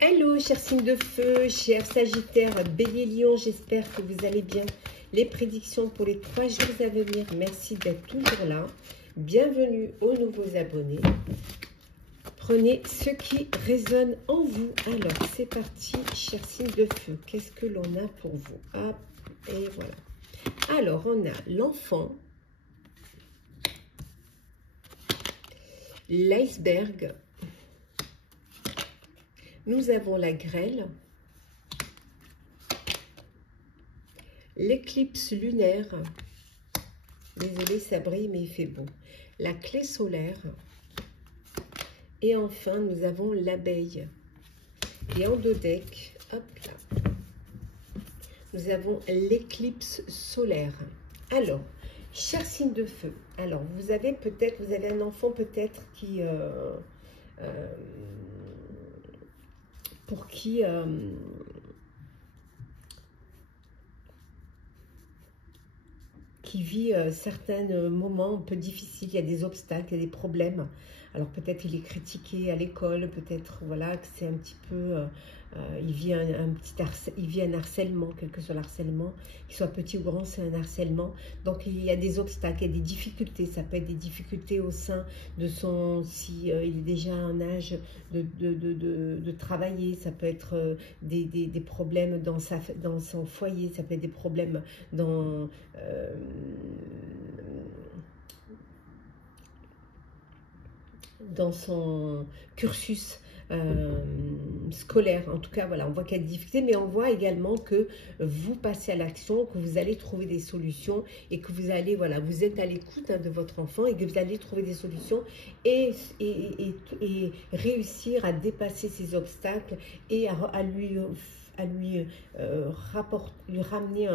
Hello, chers signes de feu, chers Sagittaires, Bélier, Lion, j'espère que vous allez bien. Les prédictions pour les 3 jours à venir, merci d'être toujours là. Bienvenue aux nouveaux abonnés. Prenez ce qui résonne en vous. Alors, c'est parti, chers signes de feu. Qu'est-ce que l'on a pour vous? Hop, et voilà. Alors, on a l'enfant, l'iceberg, nous avons la grêle, l'éclipse lunaire, désolé ça brille mais il fait beau, la clé solaire, et enfin nous avons l'abeille. Et en deux decks, hop là, nous avons l'éclipse solaire. Alors, chers signes de feu, alors vous avez un enfant peut-être qui... pour qui vit certains moments un peu difficiles, il y a des obstacles, il y a des problèmes. Alors peut-être il est critiqué à l'école, peut-être voilà que c'est un petit peu, il vit un harcèlement, quel que soit le harcèlement, qu'il soit petit ou grand, c'est un harcèlement. Donc il y a des obstacles, il y a des difficultés, ça peut être des difficultés au sein de son, si il est déjà en âge de travailler, ça peut être des problèmes dans son foyer, ça peut être des problèmes dans... dans son cursus scolaire. En tout cas, voilà, on voit qu'il y a des difficultés, mais on voit également que vous passez à l'action, que vous allez trouver des solutions et que vous allez, voilà, vous êtes à l'écoute de votre enfant et que vous allez trouver des solutions et réussir à dépasser ces obstacles et à lui ramener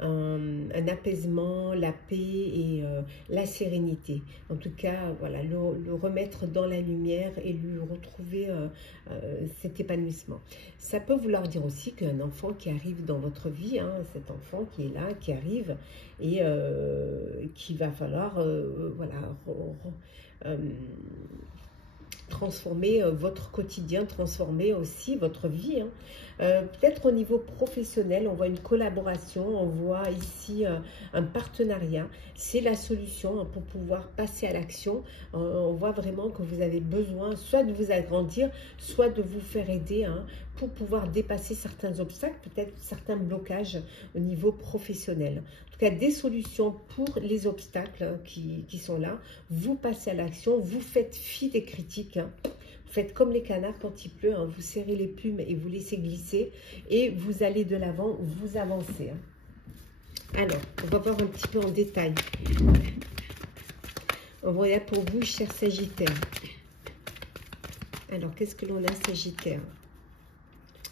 un apaisement, la paix et la sérénité. En tout cas, voilà, le remettre dans la lumière et lui retrouver cet épanouissement. Ça peut vouloir dire aussi qu'un enfant qui arrive dans votre vie, hein, cet enfant qui est là, qui arrive et qu'il va falloir voilà, transformer votre quotidien, transformer aussi votre vie. Hein. Peut-être au niveau professionnel, on voit une collaboration, on voit ici un partenariat. C'est la solution pour pouvoir passer à l'action. On voit vraiment que vous avez besoin soit de vous agrandir, soit de vous faire aider hein, pour pouvoir dépasser certains obstacles, peut-être certains blocages au niveau professionnel. En tout cas, des solutions pour les obstacles hein, qui sont là. Vous passez à l'action, vous faites fi des critiques. Hein. Vous faites comme les canards quand il pleut, hein, vous serrez les plumes et vous laissez glisser et vous allez de l'avant, vous avancez. Hein. Alors, on va voir un petit peu en détail. On va là pour vous, chers Sagittaires. Alors, qu'est-ce que l'on a, Sagittaire?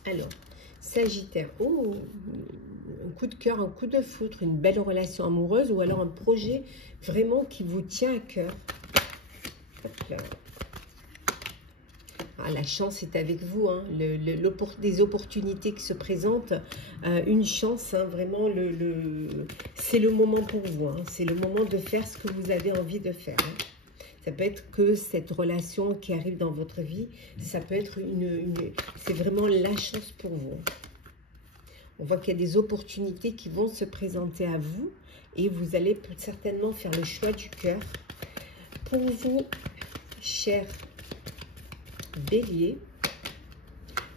Alors, Sagittaire, oh, un coup de cœur, un coup de foudre, une belle relation amoureuse ou alors un projet vraiment qui vous tient à cœur. Hop là. Ah, la chance est avec vous, hein. Des opportunités qui se présentent, une chance, hein, vraiment, c'est le moment pour vous, hein. C'est le moment de faire ce que vous avez envie de faire. Hein. Ça peut être que cette relation qui arrive dans votre vie, ça peut être c'est vraiment la chance pour vous. On voit qu'il y a des opportunités qui vont se présenter à vous et vous allez certainement faire le choix du cœur. Pour vous, chers Bélier,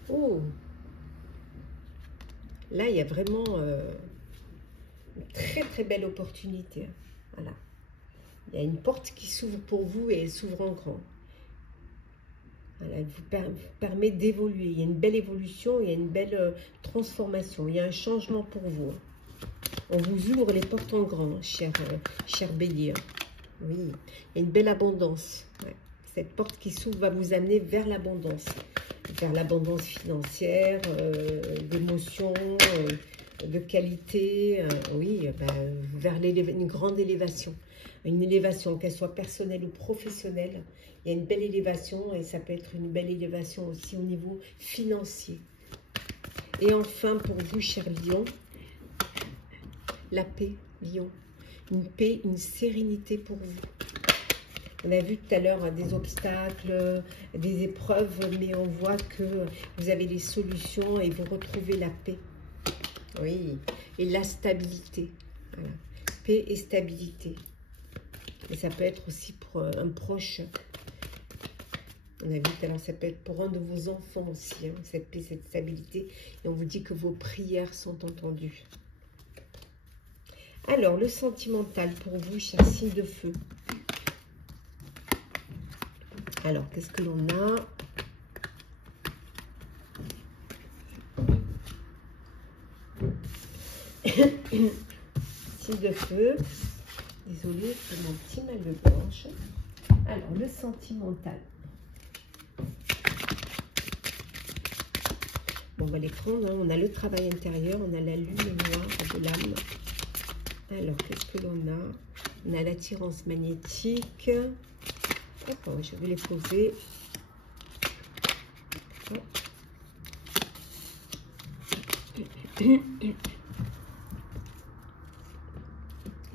oh, là il y a vraiment une très très belle opportunité. Voilà, il y a une porte qui s'ouvre pour vous et elle s'ouvre en grand. Voilà, elle vous permet d'évoluer. Il y a une belle évolution, il y a une belle transformation, il y a un changement pour vous. On vous ouvre les portes en grand, cher Bélier. Oui, il y a une belle abondance. Ouais. Cette porte qui s'ouvre va vous amener vers l'abondance financière, d'émotions, de qualité, oui, vers une grande élévation. Une élévation, qu'elle soit personnelle ou professionnelle, il y a une belle élévation et ça peut être une belle élévation aussi au niveau financier. Et enfin, pour vous, cher Lion, la paix, Lion. Une paix, une sérénité pour vous. On a vu tout à l'heure hein, des obstacles, des épreuves, mais on voit que vous avez les solutions et vous retrouvez la paix. Oui, et la stabilité. Voilà. Paix et stabilité. Et ça peut être aussi pour un proche. On a vu tout à l'heure, ça peut être pour un de vos enfants aussi, hein, cette paix, cette stabilité. Et on vous dit que vos prières sont entendues. Alors, le sentimental pour vous, chers signes de feu. Alors, qu'est-ce que l'on a? Signe de feu. Désolée pour mon petit mal de gorge. Alors, le sentimental. Bon, on va les prendre. Hein. On a le travail intérieur, on a la lune noire de l'âme. Alors, qu'est-ce que l'on a? On a l'attirance magnétique. Oh, je vais les poser. Oh.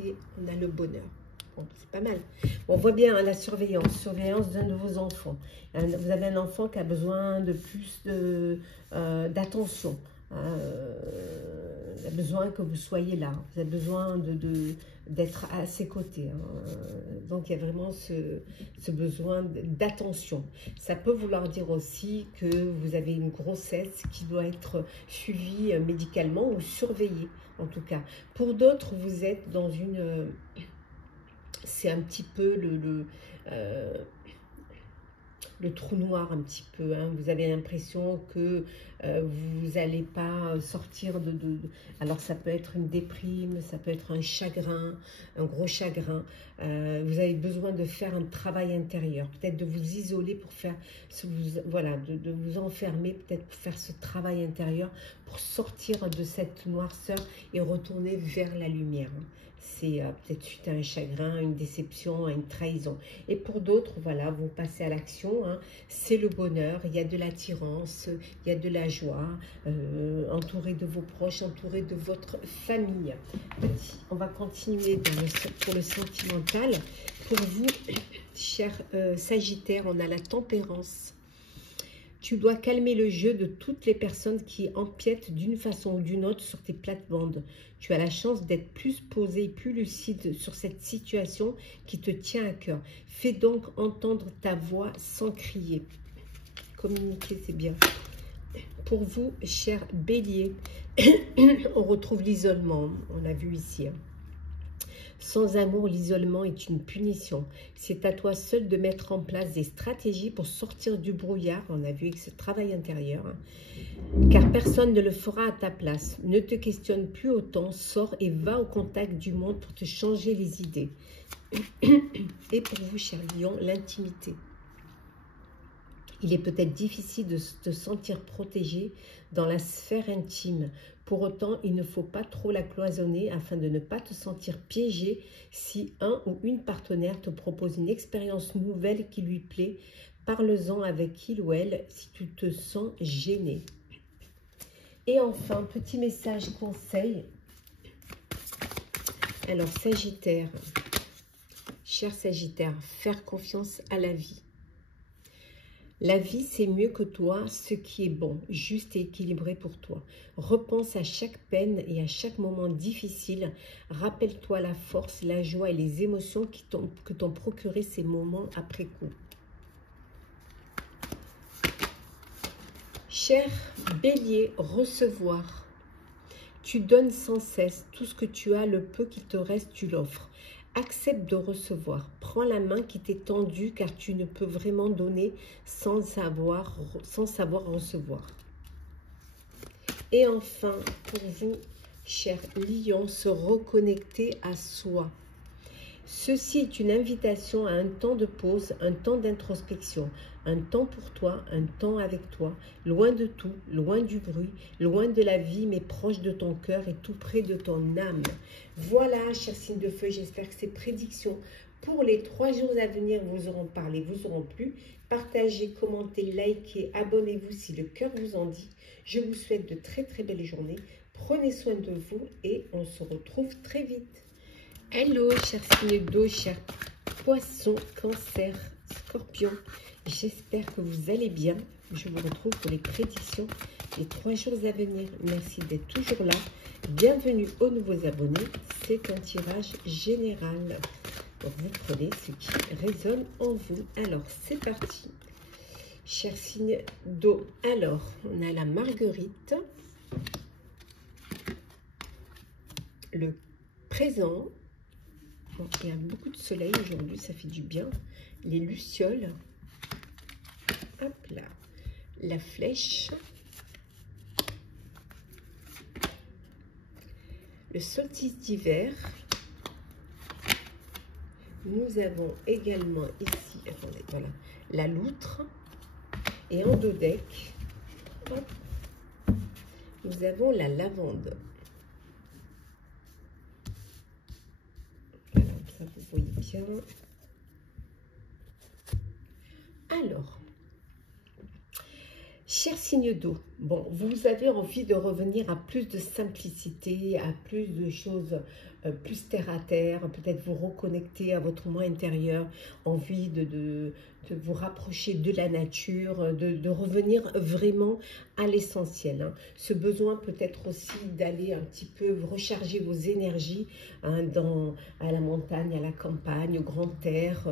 Et on a le bonheur. Bon, c'est pas mal. Bon, on voit bien hein, la surveillance. Surveillance d'un de vos enfants. Vous avez un enfant qui a besoin de plus d'attention. Il a besoin que vous soyez là. Vous avez besoin d'être à ses côtés. Hein. Donc, il y a vraiment ce besoin d'attention. Ça peut vouloir dire aussi que vous avez une grossesse qui doit être suivie médicalement ou surveillée, en tout cas. Pour d'autres, vous êtes dans une... c'est un petit peu le trou noir un petit peu. Hein. Vous avez l'impression que vous n'allez pas sortir Alors, ça peut être une déprime, ça peut être un chagrin, un gros chagrin. Vous avez besoin de faire un travail intérieur, peut-être de vous isoler pour faire... voilà, de vous enfermer, peut-être pour faire ce travail intérieur, pour sortir de cette noirceur et retourner vers la lumière. C'est peut-être suite à un chagrin, une déception, à une trahison. Et pour d'autres, voilà, vous passez à l'action. Hein. C'est le bonheur, il y a de l'attirance, il y a de la joie, entouré de vos proches, entouré de votre famille. On va continuer pour le sentimental. Pour vous, cher Sagittaire, on a la tempérance. Tu dois calmer le jeu de toutes les personnes qui empiètent d'une façon ou d'une autre sur tes plates-bandes. Tu as la chance d'être plus posé et plus lucide sur cette situation qui te tient à cœur. Fais donc entendre ta voix sans crier. Communiquer, c'est bien. Pour vous, cher Bélier, on retrouve l'isolement. On l'a vu ici. Hein. Sans amour, l'isolement est une punition. C'est à toi seul de mettre en place des stratégies pour sortir du brouillard. On a vu avec ce travail intérieur. Hein. Car personne ne le fera à ta place. Ne te questionne plus autant. Sors et va au contact du monde pour te changer les idées. Et pour vous, cher Lion, l'intimité. Il est peut-être difficile de te sentir protégé dans la sphère intime. Pour autant, il ne faut pas trop la cloisonner afin de ne pas te sentir piégé si un ou une partenaire te propose une expérience nouvelle qui lui plaît. Parle-en avec il ou elle si tu te sens gêné. Et enfin, petit message conseil. Alors, Sagittaire, cher Sagittaire, faire confiance à la vie. La vie, c'est mieux que toi, ce qui est bon, juste et équilibré pour toi. Repense à chaque peine et à chaque moment difficile. Rappelle-toi la force, la joie et les émotions que t'ont procuré ces moments après coup. Cher Bélier, recevoir. Tu donnes sans cesse tout ce que tu as, le peu qu'il te reste, tu l'offres. Accepte de recevoir. Prends la main qui t'est tendue car tu ne peux vraiment donner sans savoir recevoir. Et enfin, pour vous, cher Lion, se reconnecter à soi. Ceci est une invitation à un temps de pause, un temps d'introspection, un temps pour toi, un temps avec toi, loin de tout, loin du bruit, loin de la vie, mais proche de ton cœur et tout près de ton âme. Voilà, chers signes de feu, j'espère que ces prédictions pour les 3 jours à venir vous auront parlé, vous auront plu. Partagez, commentez, likez, abonnez-vous si le cœur vous en dit. Je vous souhaite de très très belles journées. Prenez soin de vous et on se retrouve très vite. Hello, chers signes d'eau, chers Poisson, Cancer, Scorpion, j'espère que vous allez bien. Je vous retrouve pour les prédictions des 3 jours à venir. Merci d'être toujours là. Bienvenue aux nouveaux abonnés. C'est un tirage général. Donc vous prenez ce qui résonne en vous. Alors c'est parti. Chers signes d'eau. Alors on a la marguerite. Le présent. Bon, il y a beaucoup de soleil aujourd'hui, ça fait du bien. Les lucioles. Hop là. La flèche. Le solstice d'hiver. Nous avons également ici, attendez, voilà, la loutre. Et en dos deck, hop, nous avons la lavande. Voilà, ça vous voyez bien. Alors, chers signes d'eau, bon, vous avez envie de revenir à plus de simplicité, à plus de choses plus terre à terre, peut-être vous reconnecter à votre moi intérieur, envie de vous rapprocher de la nature, de revenir vraiment à l'essentiel. Hein. Ce besoin peut-être aussi d'aller un petit peu recharger vos énergies hein, à la montagne, à la campagne, au grand air,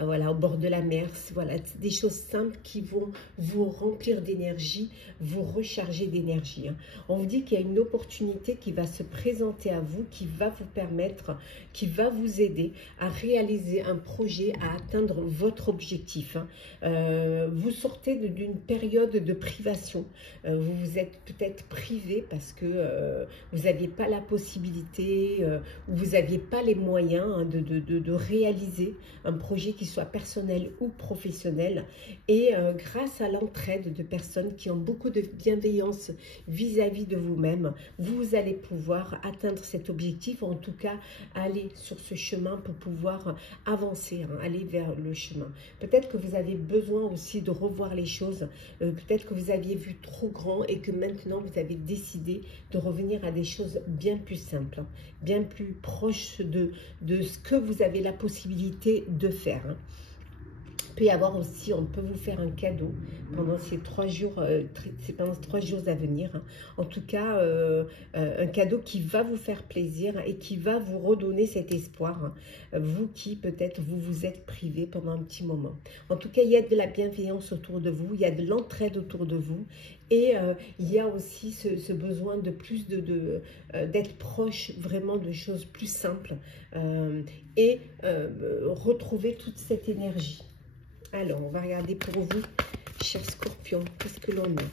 voilà, au bord de la mer. Voilà, des choses simples qui vont vous remplir d'énergie, vous recharger d'énergie. Hein. On vous dit qu'il y a une opportunité qui va se présenter à vous, qui va vous permettre, qui va vous aider à réaliser un projet, à atteindre votre objectif. Hein. Vous sortez d'une période de privation. Vous vous êtes peut-être privé parce que vous n'aviez pas la possibilité ou vous n'aviez pas les moyens hein, de réaliser un projet qui soit personnel ou professionnel. Et grâce à l'entraide de personnes qui ont beaucoup de bienveillance vis-à-vis de vous-même, vous allez pouvoir atteindre cet objectif, en tout cas aller sur ce chemin pour pouvoir avancer, hein, aller vers le chemin. Peut-être que vous avez besoin aussi de revoir les choses, peut-être que vous aviez vu trop grand et que maintenant vous avez décidé de revenir à des choses bien plus simples, hein, bien plus proches de ce que vous avez la possibilité de faire. Hein. Il peut y avoir aussi, on peut vous faire un cadeau pendant ces 3 jours, pendant ces 3 jours à venir. Hein. En tout cas, un cadeau qui va vous faire plaisir et qui va vous redonner cet espoir. Hein. Vous qui peut-être vous vous êtes privé pendant un petit moment. En tout cas, il y a de la bienveillance autour de vous, il y a de l'entraide autour de vous. Et il y a aussi ce besoin de plus d'être proche vraiment de choses plus simples et retrouver toute cette énergie. Alors, on va regarder pour vous, chers scorpions, qu'est-ce que l'on a?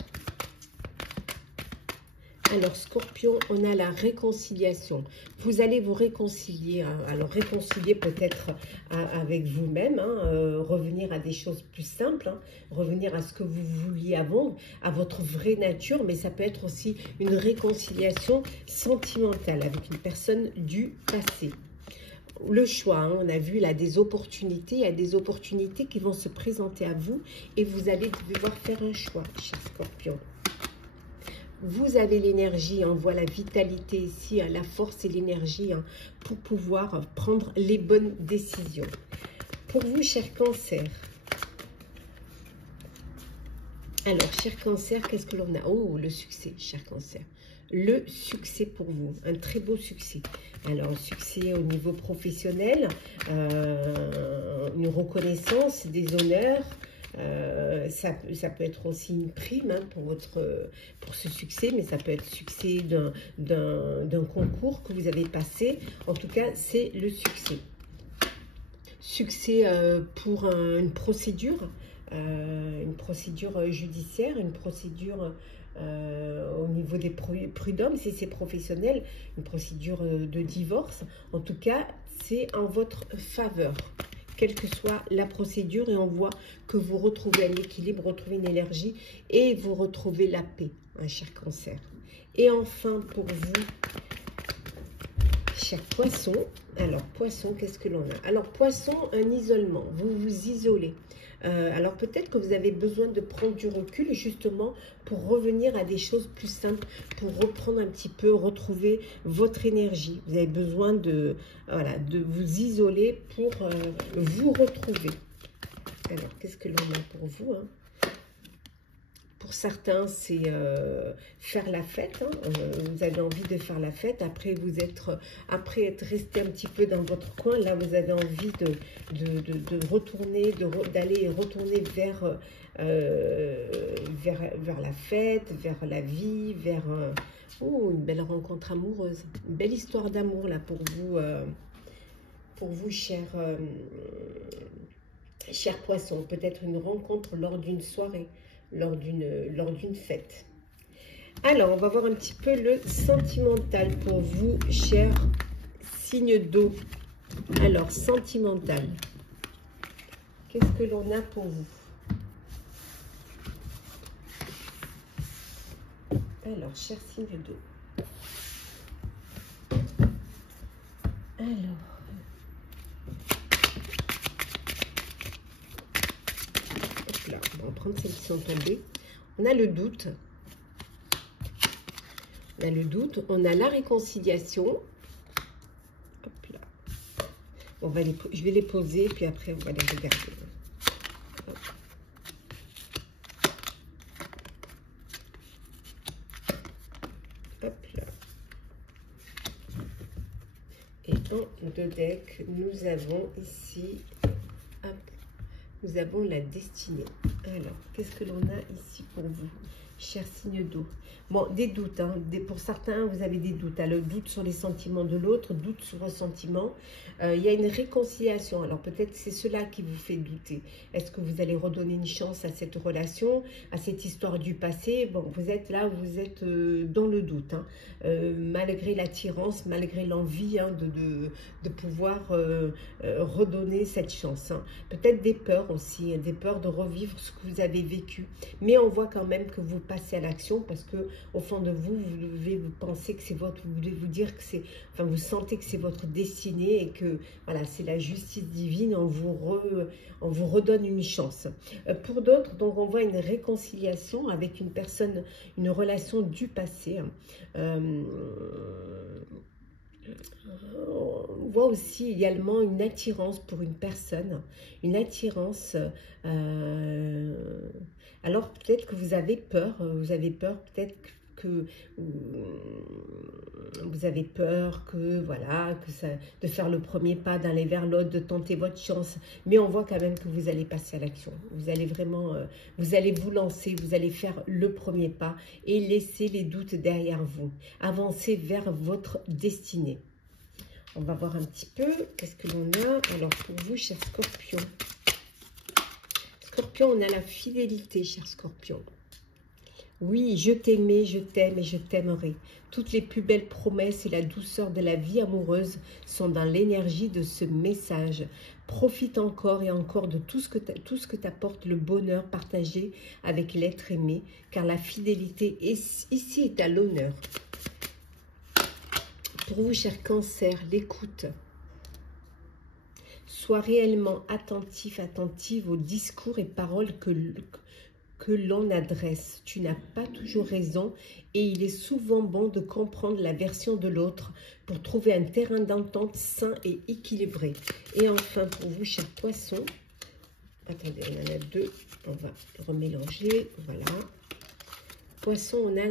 Alors, scorpion, on a la réconciliation. Vous allez vous réconcilier. Hein. Alors, réconcilier peut-être avec vous-même, hein, revenir à des choses plus simples, hein, revenir à ce que vous vouliez avant, à votre vraie nature, mais ça peut être aussi une réconciliation sentimentale avec une personne du passé. Le choix, hein, on a vu là des opportunités, il y a des opportunités qui vont se présenter à vous et vous allez devoir faire un choix, cher scorpion. Vous avez l'énergie, on voit la vitalité ici, hein, la force et l'énergie hein, pour pouvoir prendre les bonnes décisions. Pour vous, cher cancer, alors, cher cancer, qu'est-ce que l'on a? Oh, le succès, cher cancer. Le succès pour vous, un très beau succès. Alors, succès au niveau professionnel, une reconnaissance, des honneurs. Ça peut être aussi une prime hein, pour ce succès, mais ça peut être succès d'un concours que vous avez passé. En tout cas, c'est le succès. Succès pour une procédure judiciaire, une procédure au niveau des prud'hommes, si c'est professionnel, une procédure de divorce. En tout cas, c'est en votre faveur, quelle que soit la procédure, et on voit que vous retrouvez un équilibre, retrouvez une énergie et vous retrouvez la paix, hein, cher cancer. Et enfin, pour vous, Cher poisson, alors poisson, qu'est-ce que l'on a? Alors poisson, un isolement, vous vous isolez. Alors peut-être que vous avez besoin de prendre du recul justement pour revenir à des choses plus simples, pour reprendre un petit peu, retrouver votre énergie. Vous avez besoin de, voilà, de vous isoler pour vous retrouver. Alors qu'est-ce que l'on a pour vous, hein? Pour certains, c'est faire la fête. Hein. Vous avez envie de faire la fête. Après, après être resté un petit peu dans votre coin, là, vous avez envie de retourner, d'aller retourner vers la fête, vers la vie, vers une belle rencontre amoureuse. Une belle histoire d'amour, là, pour vous, cher poisson. Peut-être une rencontre lors d'une soirée, lors d'une fête. Alors, on va voir un petit peu le sentimental pour vous, cher signe d'eau. Alors, sentimental. Qu'est-ce que l'on a pour vous? Alors, cher signe d'eau. Alors, là, on va prendre celles qui sont tombées. On a le doute. On a le doute. On a la réconciliation. Hop là. Je vais les poser, puis après, on va les regarder. Hop. Hop là. Et dans deux decks, nous avons ici... Hop. Nous avons la destinée. Alors, qu'est-ce que l'on a ici pour vous, cher signe d'eau? Bon, des doutes. Hein, pour certains, vous avez des doutes. Le doute sur les sentiments de l'autre, doute sur vos sentiments. Il y a une réconciliation. Alors, peut-être c'est cela qui vous fait douter. Est-ce que vous allez redonner une chance à cette relation, à cette histoire du passé? Bon, vous êtes là, vous êtes dans le doute. Hein, malgré l'attirance, malgré l'envie hein, de pouvoir redonner cette chance. Hein. Peut-être des peurs aussi, des peurs de revivre ce que vous avez vécu. Mais on voit quand même que vous passez à l'action parce que au fond de vous, vous devez vous penser que c'est votre, vous devez vous dire que c'est, enfin vous sentez que c'est votre destinée et que voilà, c'est la justice divine, on vous redonne une chance. Pour d'autres, donc on voit une réconciliation avec une personne, une relation du passé. On voit aussi également une attirance pour une personne, une attirance. Alors peut-être que vous avez peur peut-être que vous avez peur que voilà de faire le premier pas, d'aller vers l'autre, de tenter votre chance, mais on voit quand même que vous allez passer à l'action. Vous allez vraiment, vous allez vous lancer, vous allez faire le premier pas et laisser les doutes derrière vous. Avancer vers votre destinée. On va voir un petit peu, qu'est-ce que l'on a? Alors pour vous, cher Scorpion. Scorpion, on a la fidélité, cher Scorpion. Oui, je t'aimais, je t'aime et je t'aimerai. Toutes les plus belles promesses et la douceur de la vie amoureuse sont dans l'énergie de ce message. Profite encore et encore de tout ce que t'apporte le bonheur partagé avec l'être aimé, car la fidélité ici est à l'honneur. Pour vous, cher Cancer, l'écoute. Sois réellement attentif, attentive aux discours et paroles que l'on adresse. Tu n'as pas toujours raison et il est souvent bon de comprendre la version de l'autre pour trouver un terrain d'entente sain et équilibré. Et enfin, pour vous, cher Poisson, attendez, on en a deux, on va remélanger, voilà. Poisson, on a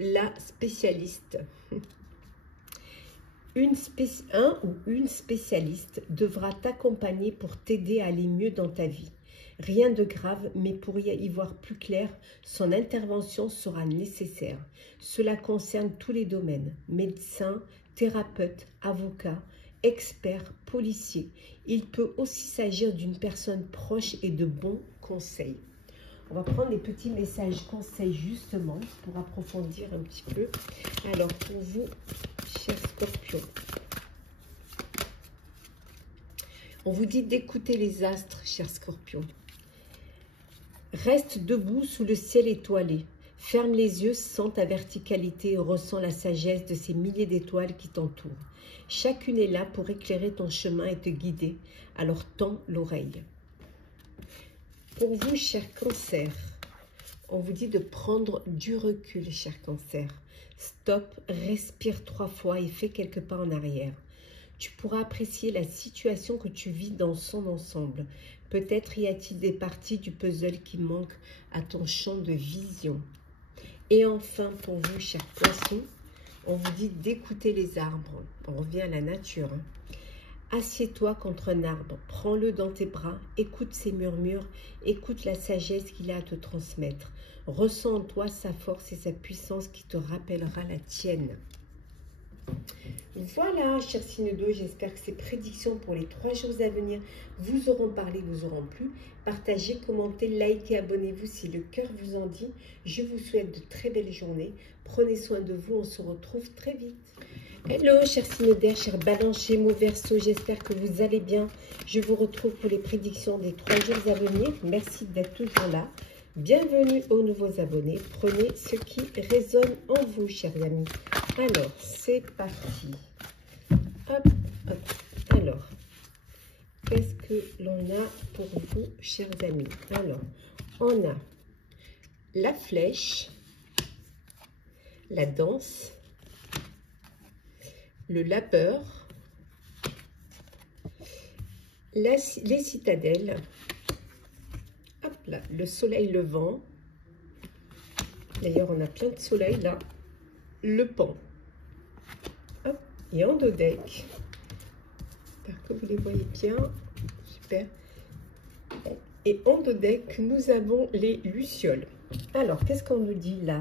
la spécialiste. Un ou une spécialiste devra t'accompagner pour t'aider à aller mieux dans ta vie. Rien de grave, mais pour y voir plus clair, son intervention sera nécessaire. Cela concerne tous les domaines, médecins, thérapeutes, avocats, experts, policiers. Il peut aussi s'agir d'une personne proche et de bons conseils. On va prendre des petits messages conseils justement pour approfondir un petit peu. Alors pour vous, cher Scorpion, on vous dit d'écouter les astres, cher Scorpion. Reste debout sous le ciel étoilé. Ferme les yeux, sens ta verticalité et ressens la sagesse de ces milliers d'étoiles qui t'entourent. Chacune est là pour éclairer ton chemin et te guider, alors tends l'oreille. Pour vous, cher Cancer, on vous dit de prendre du recul, cher Cancer. Stop, respire 3 fois et fais quelques pas en arrière. Tu pourras apprécier la situation que tu vis dans son ensemble. Peut-être y a-t-il des parties du puzzle qui manquent à ton champ de vision. Et enfin, pour vous, chers Poissons, on vous dit d'écouter les arbres. On revient à la nature. Assieds-toi contre un arbre, prends-le dans tes bras, écoute ses murmures, écoute la sagesse qu'il a à te transmettre. Ressens en toi sa force et sa puissance qui te rappellera la tienne. Voilà, chers signes d'eau, j'espère que ces prédictions pour les 3 jours à venir vous auront parlé, vous auront plu. Partagez, commentez, likez, abonnez-vous si le cœur vous en dit. Je vous souhaite de très belles journées. Prenez soin de vous, on se retrouve très vite. Hello, chers signes d'air, chers Balance, Gémeaux, Verseau, j'espère que vous allez bien. Je vous retrouve pour les prédictions des 3 jours à venir. Merci d'être toujours là. Bienvenue aux nouveaux abonnés. Prenez ce qui résonne en vous, chers amis. Alors, c'est parti. Hop, hop. Alors, qu'est-ce que l'on a pour vous, chers amis? Alors, on a la flèche, la danse, le labeur, les citadelles, hop là, le soleil levant, d'ailleurs on a plein de soleil là, le pan, hop, et en dos deck, j'espère que vous les voyez bien, super, et en dos deck nous avons les lucioles. Alors, qu'est-ce qu'on nous dit là,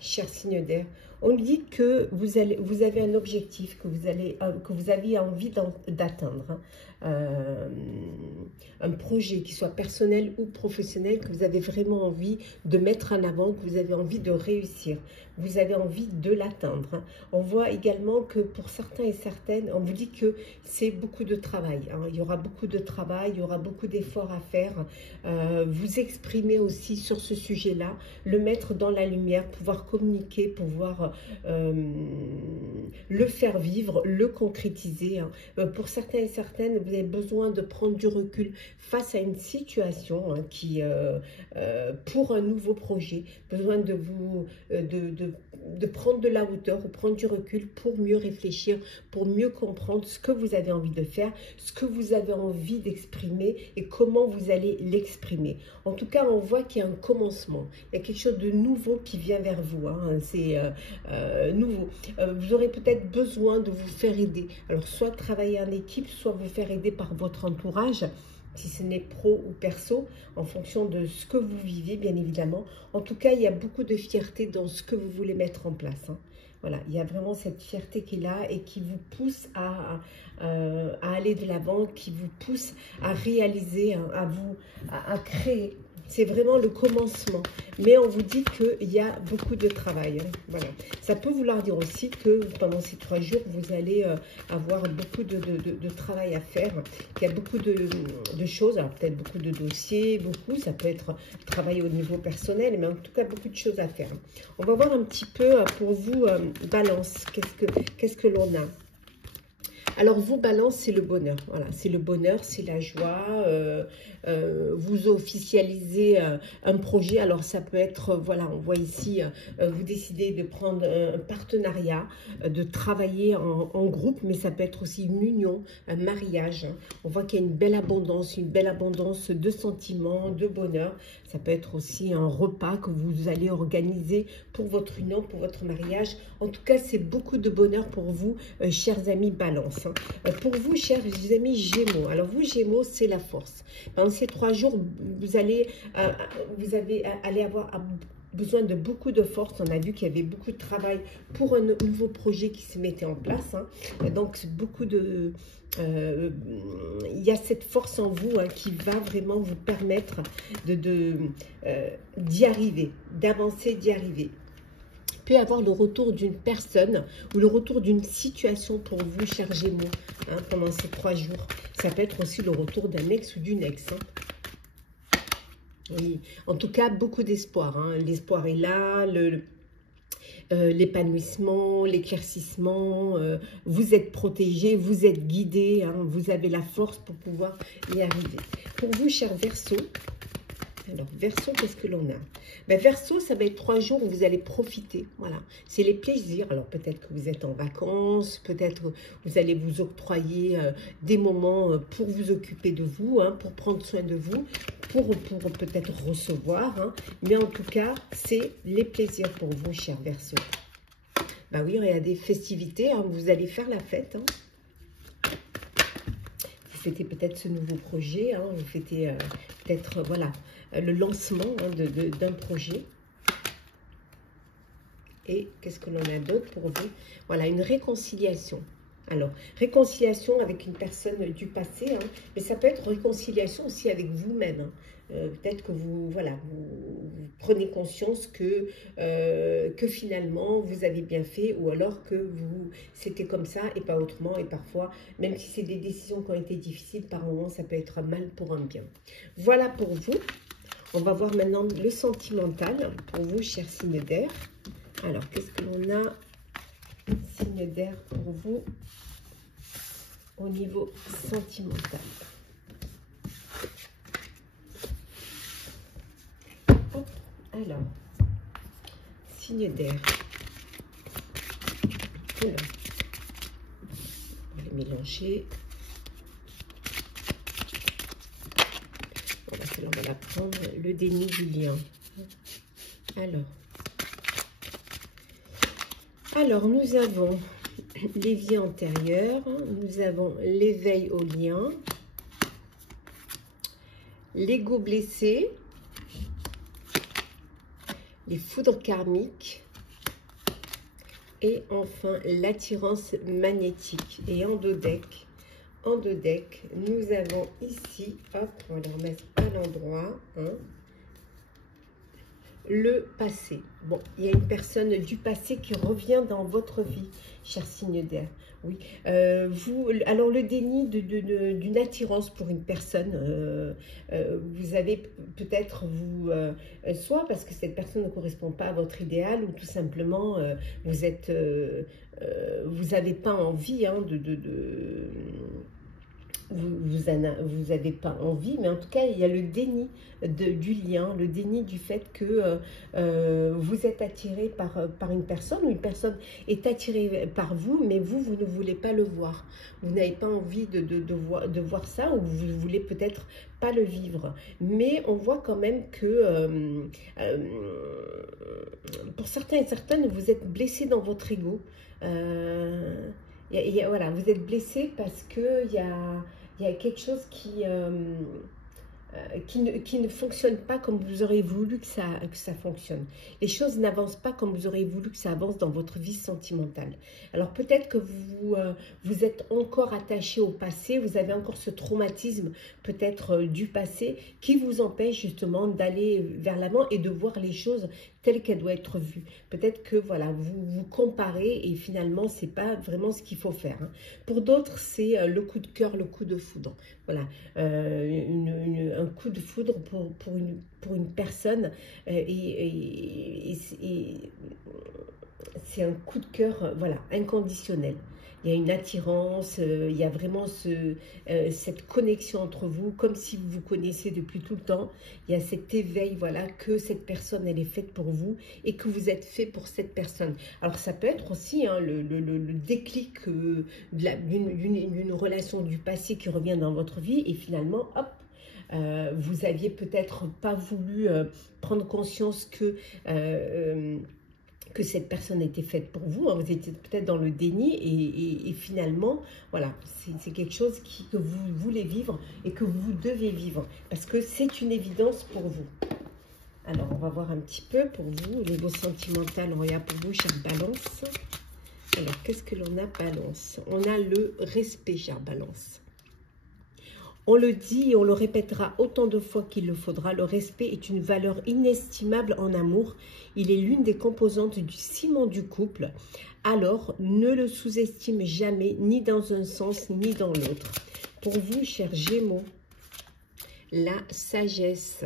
cher signe d'air? On nous dit que vous avez un objectif, que vous aviez envie d'atteindre. Hein. Un projet qui soit personnel ou professionnel, que vous avez vraiment envie de mettre en avant, que vous avez envie de réussir. Vous avez envie de l'atteindre. Hein. On voit également que pour certains et certaines, on vous dit que c'est beaucoup de travail. Hein. Il y aura beaucoup de travail, il y aura beaucoup d'efforts à faire. Vous exprimer aussi sur ce sujet-là, le mettre dans la lumière, pouvoir communiquer, pouvoir le faire vivre, le concrétiser. Hein. Pour certains et certaines, vous avez besoin de prendre du recul face à une situation hein, qui, pour un nouveau projet, besoin de vous de prendre de la hauteur ou prendre du recul pour mieux réfléchir, pour mieux comprendre ce que vous avez envie de faire, ce que vous avez envie d'exprimer et comment vous allez l'exprimer. En tout cas, on voit qu'il y a un commencement, il y a quelque chose de nouveau qui vient vers vous, hein. C'est nouveau. Vous aurez peut-être besoin de vous faire aider. Alors, soit travailler en équipe, soit vous faire aider par votre entourage, si ce n'est pro ou perso, en fonction de ce que vous vivez, bien évidemment. En tout cas, il y a beaucoup de fierté dans ce que vous voulez mettre en place. Hein. Voilà, il y a vraiment cette fierté qui est là et qui vous pousse à aller de l'avant, qui vous pousse à réaliser, hein, à créer. C'est vraiment le commencement. Mais on vous dit qu'il y a beaucoup de travail. Hein. Voilà. Ça peut vouloir dire aussi que pendant ces 3 jours, vous allez avoir beaucoup de travail à faire. Qu'il y a beaucoup de choses. Alors peut-être beaucoup de dossiers, beaucoup. Ça peut être travail au niveau personnel. Mais en tout cas, beaucoup de choses à faire. On va voir un petit peu pour vous, Balance. Qu'est-ce que l'on a? Alors, vous, Balance, c'est le bonheur. Voilà, c'est le bonheur, c'est la joie. Vous officialisez un projet. Alors, ça peut être, voilà, on voit ici, vous décidez de prendre un partenariat, de travailler en groupe, mais ça peut être aussi une union, un mariage. Hein. On voit qu'il y a une belle abondance de sentiments, de bonheur. Ça peut être aussi un repas que vous allez organiser pour votre union, pour votre mariage. En tout cas, c'est beaucoup de bonheur pour vous, chers amis Balance. Pour vous, chers amis Gémeaux, alors vous, Gémeaux, c'est la force. Pendant ces 3 jours, vous allez avoir besoin de beaucoup de force. On a vu qu'il y avait beaucoup de travail pour un nouveau projet qui se mettait en place. Hein. Donc, beaucoup de... il y a cette force en vous hein, qui va vraiment vous permettre d'y arriver, d'avancer, d'y arriver. Peut avoir le retour d'une personne ou le retour d'une situation pour vous, chers Gémeaux, hein, pendant ces 3 jours. Ça peut être aussi le retour d'un ex ou d'une ex. Hein. Oui, en tout cas, beaucoup d'espoir, hein. L'espoir est là, l'épanouissement, l'éclaircissement, vous êtes protégé, vous êtes guidé, hein, vous avez la force pour pouvoir y arriver. Pour vous, chers Verseaux, alors Verseau, qu'est-ce que l'on a? Ben, Verseau, ça va être 3 jours où vous allez profiter, voilà. C'est les plaisirs, alors peut-être que vous êtes en vacances, peut-être vous allez vous octroyer des moments pour vous occuper de vous, hein, pour prendre soin de vous, pour peut-être recevoir, hein. Mais en tout cas, c'est les plaisirs pour vous, chers Verseaux. Ben oui, il y a des festivités, hein, vous allez faire la fête, hein. Vous fêtez peut-être ce nouveau projet, hein, vous fêtez peut-être, voilà, le lancement, hein, d'un projet. Et qu'est-ce que l'on a d'autre pour vous? Voilà, une réconciliation. Alors, réconciliation avec une personne du passé, hein, mais ça peut être réconciliation aussi avec vous-même, hein. Peut-être que vous prenez conscience que finalement vous avez bien fait, ou alors que c'était comme ça et pas autrement, et parfois, même si c'est des décisions qui ont été difficiles, par moments ça peut être mal pour un bien. Voilà pour vous. On va voir maintenant le sentimental pour vous, chers signes d'air. Alors, qu'est-ce que l'on a, signe d'air, pour vous au niveau sentimental? Hop, alors, signe d'air. Voilà. On va les mélanger. Bon, là, on va la prendre, le déni du lien. Alors, nous avons les vies antérieures, nous avons l'éveil au lien, l'ego blessé, les foudres karmiques et enfin l'attirance magnétique. Et en deux decks, nous avons ici, hop, on va le remettre à l'endroit, hein, le passé. Bon, il y a une personne du passé qui revient dans votre vie, cher signe d'air. Oui, alors le déni d'une attirance pour une personne, vous avez peut-être, soit parce que cette personne ne correspond pas à votre idéal, ou tout simplement, vous n'avez pas envie, hein, vous n'avez pas envie, mais en tout cas, il y a le déni du lien, le déni du fait que vous êtes attiré par une personne, ou une personne est attirée par vous, mais vous ne voulez pas le voir. Vous n'avez pas envie de voir ça, ou vous ne voulez peut-être pas le vivre. Mais on voit quand même que pour certains et certaines, vous êtes blessés dans votre ego. Voilà, vous êtes blessé parce qu'il y a quelque chose qui ne fonctionne pas comme vous auriez voulu que ça fonctionne. Les choses n'avancent pas comme vous auriez voulu que ça avance dans votre vie sentimentale. Alors peut-être que vous êtes encore attaché au passé, vous avez encore ce traumatisme peut-être du passé qui vous empêche justement d'aller vers l'avant et de voir les choses telles qu'elles doivent être vues. Peut-être que voilà, vous comparez et finalement c'est pas vraiment ce qu'il faut faire, hein. Pour d'autres, c'est le coup de cœur, le coup de foudre. Voilà, un coup de foudre pour une personne, et c'est un coup de cœur, voilà, inconditionnel. Il y a une attirance, il y a vraiment cette connexion entre vous, comme si vous vous connaissez depuis tout le temps. Il y a cet éveil, voilà, que cette personne, elle est faite pour vous et que vous êtes fait pour cette personne. Alors, ça peut être aussi, hein, le déclic d'une relation du passé qui revient dans votre vie et finalement, hop, vous aviez peut-être pas voulu prendre conscience que cette personne était faite pour vous, hein. Vous étiez peut-être dans le déni et finalement, voilà, c'est quelque chose que vous voulez vivre et que vous devez vivre parce que c'est une évidence pour vous. Alors, on va voir un petit peu pour vous, au niveau sentimental, on regarde pour vous, chère Balance. Alors, qu'est-ce que l'on a, Balance? On a le respect, chère Balance. On le dit et on le répétera autant de fois qu'il le faudra, le respect est une valeur inestimable en amour. Il est l'une des composantes du ciment du couple. Alors, ne le sous-estime jamais, ni dans un sens, ni dans l'autre. Pour vous, chers Gémeaux, la sagesse.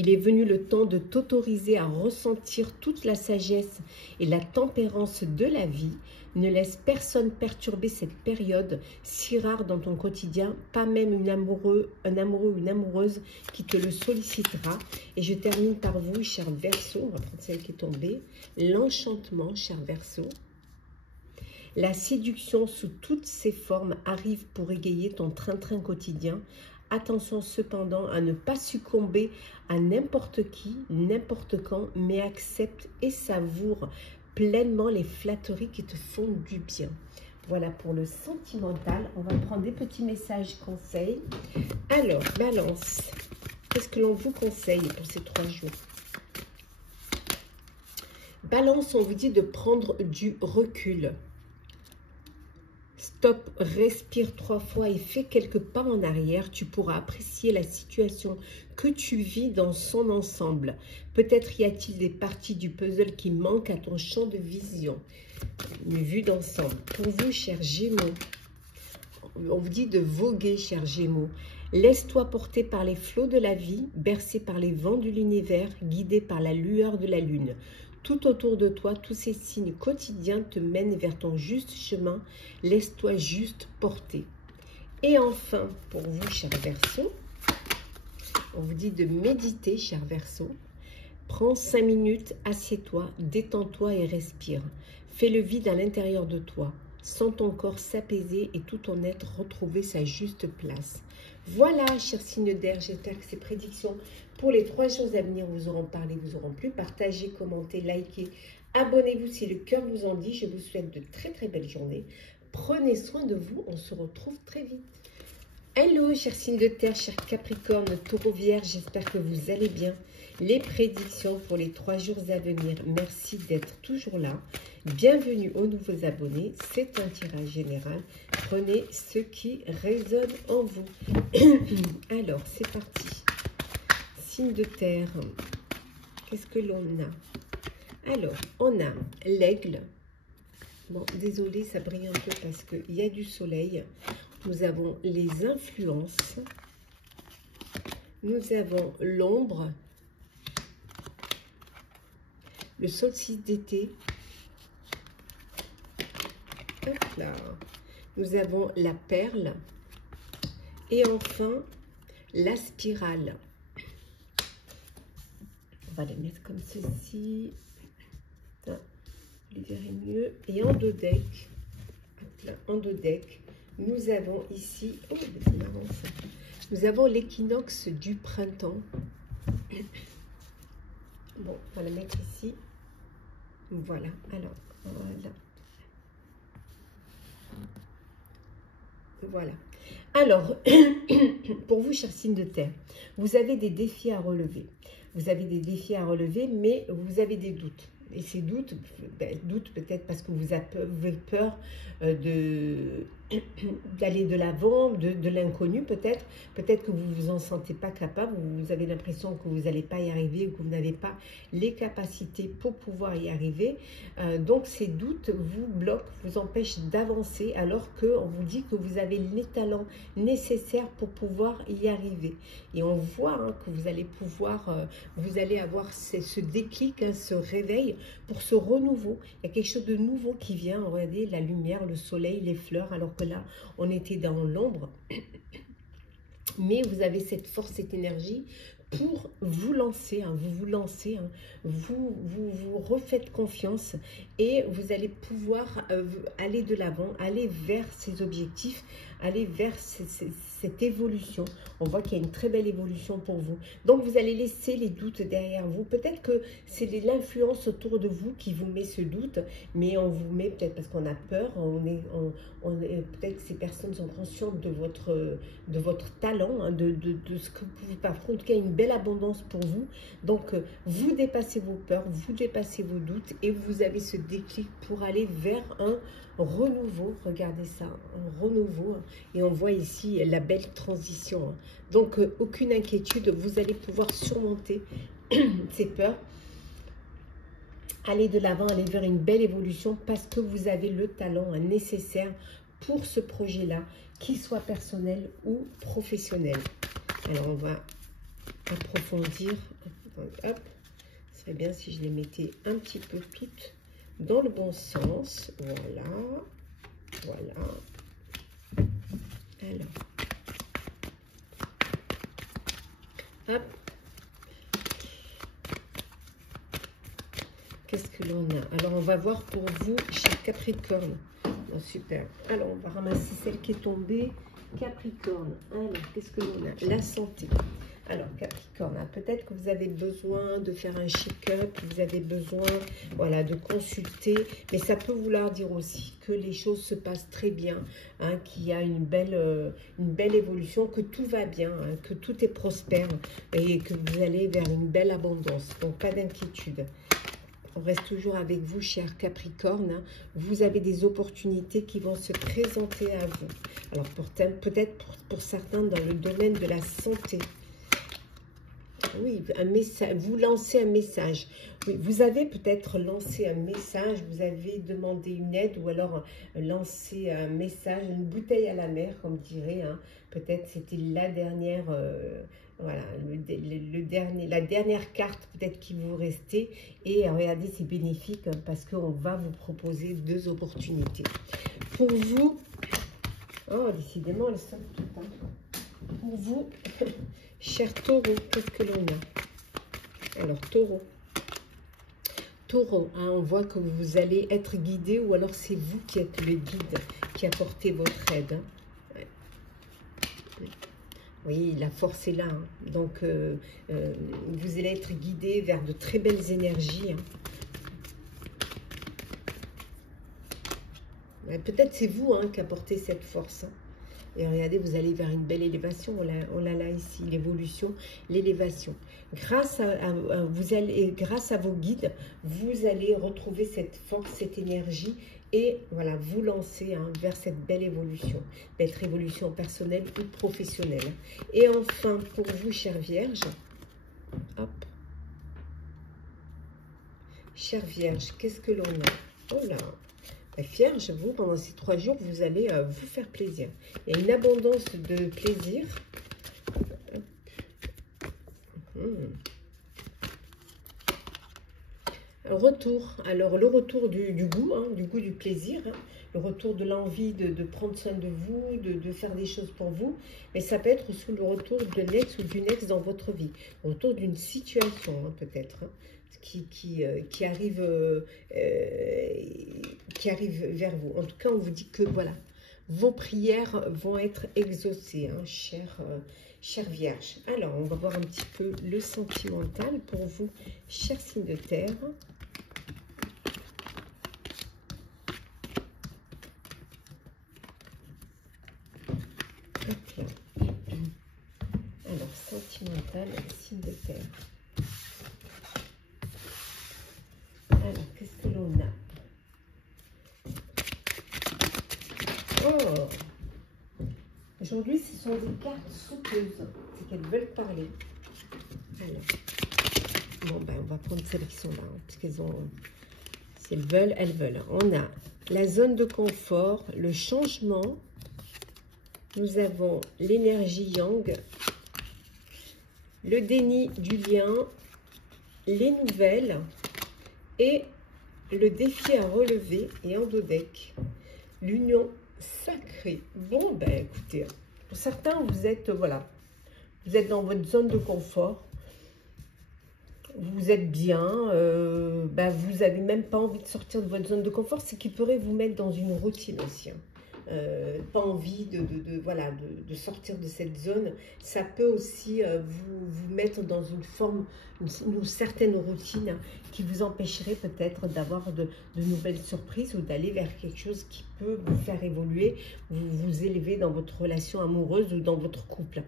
Il est venu le temps de t'autoriser à ressentir toute la sagesse et la tempérance de la vie. Ne laisse personne perturber cette période si rare dans ton quotidien, pas même un amoureux ou une amoureuse qui te le sollicitera. Et je termine par vous, cher Verseau, on va prendre celle qui est tombée. L'enchantement, cher Verseau. La séduction sous toutes ses formes arrive pour égayer ton train-train quotidien. Attention cependant à ne pas succomber à n'importe qui, n'importe quand, mais accepte et savoure pleinement les flatteries qui te font du bien. Voilà pour le sentimental. On va prendre des petits messages conseils. Alors, Balance, qu'est-ce que l'on vous conseille pour ces 3 jours? Balance, on vous dit de prendre du recul. Stop, respire 3 fois et fais quelques pas en arrière. Tu pourras apprécier la situation que tu vis dans son ensemble. Peut-être y a-t-il des parties du puzzle qui manquent à ton champ de vision. Une vue d'ensemble. Pour vous, chers Gémeaux, on vous dit de voguer, chers Gémeaux. Laisse-toi porter par les flots de la vie, bercé par les vents de l'univers, guidé par la lueur de la lune. Tout autour de toi, tous ces signes quotidiens te mènent vers ton juste chemin. Laisse-toi juste porter. Et enfin, pour vous, chers Verseaux, on vous dit de méditer, chers Verseaux. Prends 5 minutes, assieds-toi, détends-toi et respire. Fais le vide à l'intérieur de toi. Sens ton corps s'apaiser et tout ton être retrouver sa juste place. Voilà, chers signes d'air, j'espère que ces prédictions pour les 3 jours à venir vous auront parlé, vous auront plu. Partagez, commentez, likez, abonnez-vous si le cœur vous en dit. Je vous souhaite de très très belles journées. Prenez soin de vous, on se retrouve très vite. Hello, chers signes de terre, chers Capricorne, Taureau, Vierge, j'espère que vous allez bien. Les prédictions pour les 3 jours à venir, merci d'être toujours là. Bienvenue aux nouveaux abonnés, c'est un tirage général. Prenez ce qui résonne en vous. Alors, c'est parti. Signe de terre, qu'est-ce que l'on a? Alors, on a l'aigle. Bon, désolé, ça brille un peu parce qu'il y a du soleil. Nous avons les influences. Nous avons l'ombre. Le solstice d'été. Hop là. Nous avons la perle. Et enfin, la spirale. On va les mettre comme ceci. Vous les verrez mieux. Et en 2 decks, en 2 decks, nous avons ici, oh, c'est marrant ça. Nous avons l'équinoxe du printemps. Bon, on va la mettre ici. Voilà, alors, voilà. Voilà. Alors, pour vous, chers signes de terre, vous avez des défis à relever. Vous avez des défis à relever, mais vous avez des doutes. Et ces doutes, doutes peut-être parce que vous avez peur d'aller de l'avant, de l'inconnu peut-être. Peut-être que vous ne vous en sentez pas capable, vous avez l'impression que vous n'allez pas y arriver ou que vous n'avez pas les capacités pour pouvoir y arriver. Donc ces doutes vous bloquent, vous empêchent d'avancer alors qu'on vous dit que vous avez les talents nécessaires pour pouvoir y arriver. Et on voit que vous allez pouvoir, vous allez avoir ce déclic, ce réveil pour ce renouveau. Il y a quelque chose de nouveau qui vient. Regardez la lumière, le soleil, les fleurs, alors que là, on était dans l'ombre. Mais vous avez cette force, cette énergie pour vous lancer, vous vous lancez, vous refaites confiance et vous allez pouvoir aller de l'avant, aller vers ces objectifs, aller vers cette évolution. On voit qu'il y a une très belle évolution pour vous. Donc, vous allez laisser les doutes derrière vous. Peut-être que c'est l'influence autour de vous qui vous met ce doute, mais on vous met peut-être parce qu'on a peur, peut-être que ces personnes sont conscientes de votre talent, de ce que vous pouvez faire. En tout cas, une belle abondance pour vous. Donc, vous dépassez vos peurs, vous dépassez vos doutes et vous avez ce déclic pour aller vers un renouveau. Regardez ça, un renouveau. Et on voit ici la belle transition. Donc, aucune inquiétude, vous allez pouvoir surmonter ces peurs. Aller de l'avant, aller vers une belle évolution parce que vous avez le talent nécessaire pour ce projet-là, qu'il soit personnel ou professionnel. Alors, on va approfondir. Donc, hop, ce serait bien si je les mettais un petit peu toutes dans le bon sens. Voilà, voilà. Alors, hop. Qu'est-ce que l'on a? Alors, on va voir pour vous, cher Capricorne. Oh, super. Alors, on va ramasser celle qui est tombée. Capricorne. Alors, qu'est-ce que l'on a? La santé. Alors, Capricorne, hein, peut-être que vous avez besoin de faire un check-up, vous avez besoin, voilà, de consulter, mais ça peut vouloir dire aussi que les choses se passent très bien, hein, qu'il y a une belle évolution, que tout va bien, hein, que tout est prospère et que vous allez vers une belle abondance. Donc, pas d'inquiétude. On reste toujours avec vous, cher Capricorne. Hein. Vous avez des opportunités qui vont se présenter à vous. Alors, peut-être pour certains dans le domaine de la santé. Oui, un message, vous lancez un message. Oui, vous avez peut-être lancé un message, vous avez demandé une aide ou alors lancé un message, une bouteille à la mer, comme dirait. Hein. Peut-être c'était la dernière, voilà, la dernière carte peut-être qui vous restait. Et regardez, c'est bénéfique hein, parce qu'on va vous proposer 2 opportunités. Pour vous, oh, décidément, elles sont toutes. Hein. Pour vous, cher taureau, qu'est-ce que l'on a? Alors, taureau. Taureau, hein, on voit que vous allez être guidé ou alors c'est vous qui êtes le guide qui apportez votre aide. Hein. Ouais. Oui, la force est là. Hein. Donc, vous allez être guidé vers de très belles énergies. Hein. Ouais, peut-être c'est vous hein, qui apportez cette force. Hein. Et regardez, vous allez vers une belle élévation. On l'a là ici, l'évolution, l'élévation. Grâce grâce à vos guides, vous allez retrouver cette force, cette énergie et voilà, vous lancer hein, vers cette belle évolution. Belle évolution personnelle ou professionnelle. Et enfin, pour vous, chère Vierge, hop. Chère Vierge, qu'est-ce que l'on a? Oh là! Vierge, vous, pendant ces 3 jours, vous allez vous faire plaisir. Il y a une abondance de plaisir. Retour. Alors, le retour du goût, hein, du goût du plaisir. Hein, le retour de l'envie de prendre soin de vous, de faire des choses pour vous. Mais ça peut être sous le retour de l'ex ou d'une ex dans votre vie. Le retour d'une situation, hein, peut-être. Hein, qui arrive vers vous. En tout cas, on vous dit que voilà, vos prières vont être exaucées, hein, chère Vierge. Alors, on va voir un petit peu le sentimental pour vous, chers signes de terre. Hop là. Alors, sentimental, signe de terre. Alors, qu'est-ce que l'on a? Oh! Aujourd'hui, ce sont des cartes sauteuses. C'est qu'elles veulent parler. Alors, bon, ben, on va prendre celles qui sont là. Hein, parce qu'elles ont... Si elles veulent, elles veulent. On a la zone de confort, le changement. Nous avons l'énergie yang. Le déni du lien. Les nouvelles. Et le défi à relever et en dos deck. L'union sacrée. Bon, ben écoutez, pour certains, vous êtes, voilà, vous êtes dans votre zone de confort. Vous êtes bien, ben, vous n'avez même pas envie de sortir de votre zone de confort, ce qui pourrait vous mettre dans une routine aussi. Hein. Pas envie voilà, de sortir de cette zone, ça peut aussi vous mettre dans une forme, une certaine routine qui vous empêcherait peut-être d'avoir de nouvelles surprises ou d'aller vers quelque chose qui peut vous faire évoluer, vous élever dans votre relation amoureuse ou dans votre couple.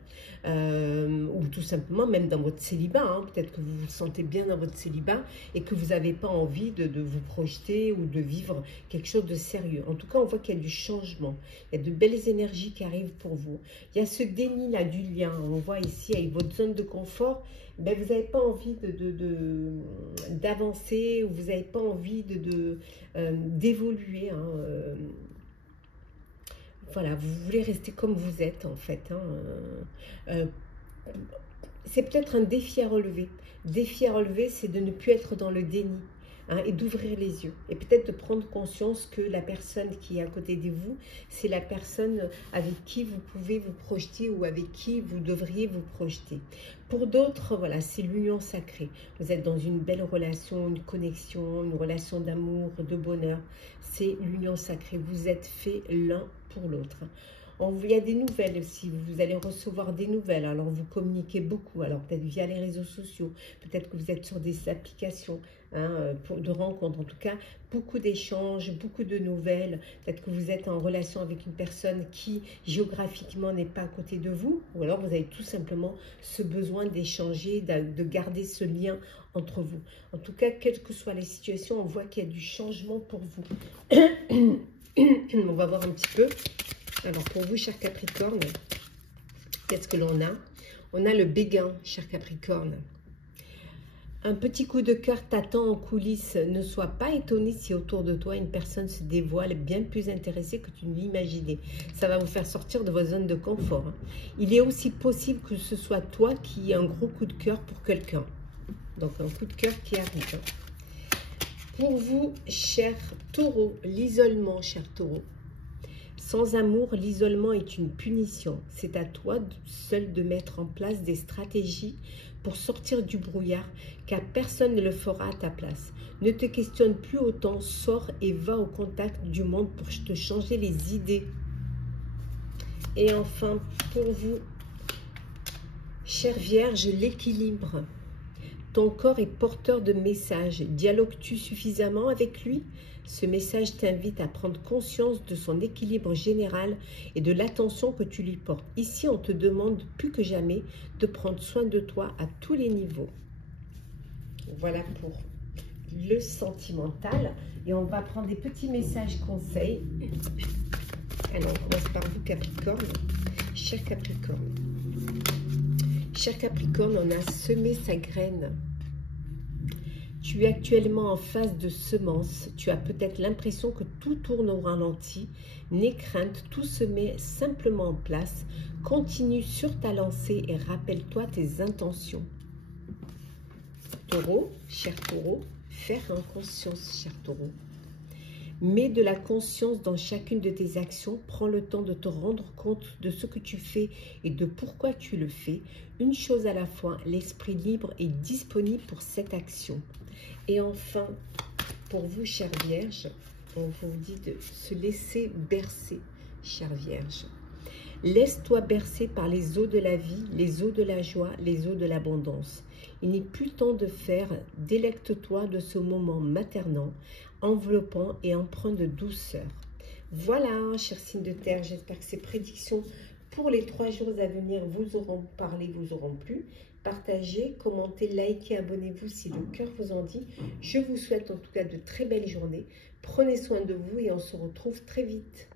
Ou tout simplement même dans votre célibat. Hein. Peut-être que vous vous sentez bien dans votre célibat et que vous n'avez pas envie de vous projeter ou de vivre quelque chose de sérieux. En tout cas, on voit qu'il y a du changement. Il y a de belles énergies qui arrivent pour vous. Il y a ce déni-là du lien. On voit ici avec votre zone de confort, ben, vous n'avez pas envie d'avancer ou vous n'avez pas envie d'évoluer. Hein. Voilà, vous voulez rester comme vous êtes en fait. Hein. c'est peut-être un défi à relever. Défi à relever, c'est de ne plus être dans le déni, hein, et d'ouvrir les yeux. Et peut-être de prendre conscience que la personne qui est à côté de vous, c'est la personne avec qui vous pouvez vous projeter ou avec qui vous devriez vous projeter. Pour d'autres, voilà, c'est l'union sacrée. Vous êtes dans une belle relation, une connexion, une relation d'amour, de bonheur. C'est l'union sacrée. Vous êtes faits l'un pour l'autre. Il y a des nouvelles aussi, vous allez recevoir des nouvelles, alors vous communiquez beaucoup, alors peut-être via les réseaux sociaux, peut-être que vous êtes sur des applications, hein, de rencontres, en tout cas beaucoup d'échanges, beaucoup de nouvelles, peut-être que vous êtes en relation avec une personne qui géographiquement n'est pas à côté de vous, ou alors vous avez tout simplement ce besoin d'échanger, de garder ce lien entre vous. En tout cas, quelles que soient les situations, on voit qu'il y a du changement pour vous. On va voir un petit peu. Alors pour vous, cher Capricorne, qu'est-ce que l'on a? On a le béguin, cher Capricorne. Un petit coup de cœur t'attend en coulisses. Ne sois pas étonné si autour de toi, une personne se dévoile bien plus intéressée que tu ne l'imaginais. Ça va vous faire sortir de vos zones de confort, hein. Il est aussi possible que ce soit toi qui aies un gros coup de cœur pour quelqu'un. Donc un coup de cœur qui arrive, hein. Pour vous, cher Taureau, l'isolement, cher Taureau. Sans amour, l'isolement est une punition. C'est à toi seul de mettre en place des stratégies pour sortir du brouillard, car personne ne le fera à ta place. Ne te questionne plus autant, sors et va au contact du monde pour te changer les idées. Et enfin, pour vous, chère Vierge, l'équilibre. Ton corps est porteur de messages. Dialogues-tu suffisamment avec lui? Ce message t'invite à prendre conscience de son équilibre général et de l'attention que tu lui portes. Ici, on te demande plus que jamais de prendre soin de toi à tous les niveaux. Voilà pour le sentimental. Et on va prendre des petits messages conseils. Alors, on commence par vous, Capricorne. Cher Capricorne. Cher Capricorne, on a semé sa graine. Tu es actuellement en phase de semence. Tu as peut-être l'impression que tout tourne au ralenti. N'aie crainte, tout se met simplement en place. Continue sur ta lancée et rappelle-toi tes intentions. Taureau, cher Taureau, faire en conscience, cher Taureau. Mets de la conscience dans chacune de tes actions. Prends le temps de te rendre compte de ce que tu fais et de pourquoi tu le fais. Une chose à la fois, l'esprit libre est disponible pour cette action. Et enfin, pour vous, chère Vierge, on vous dit de se laisser bercer, chère Vierge. Laisse-toi bercer par les eaux de la vie, les eaux de la joie, les eaux de l'abondance. Il n'est plus temps de faire, délecte-toi de ce moment maternant, enveloppant et empreint de douceur. Voilà, chers signes de terre, j'espère que ces prédictions pour les 3 jours à venir vous auront parlé, vous auront plu. Partagez, commentez, likez, abonnez-vous si le cœur vous en dit. Je vous souhaite en tout cas de très belles journées. Prenez soin de vous et on se retrouve très vite.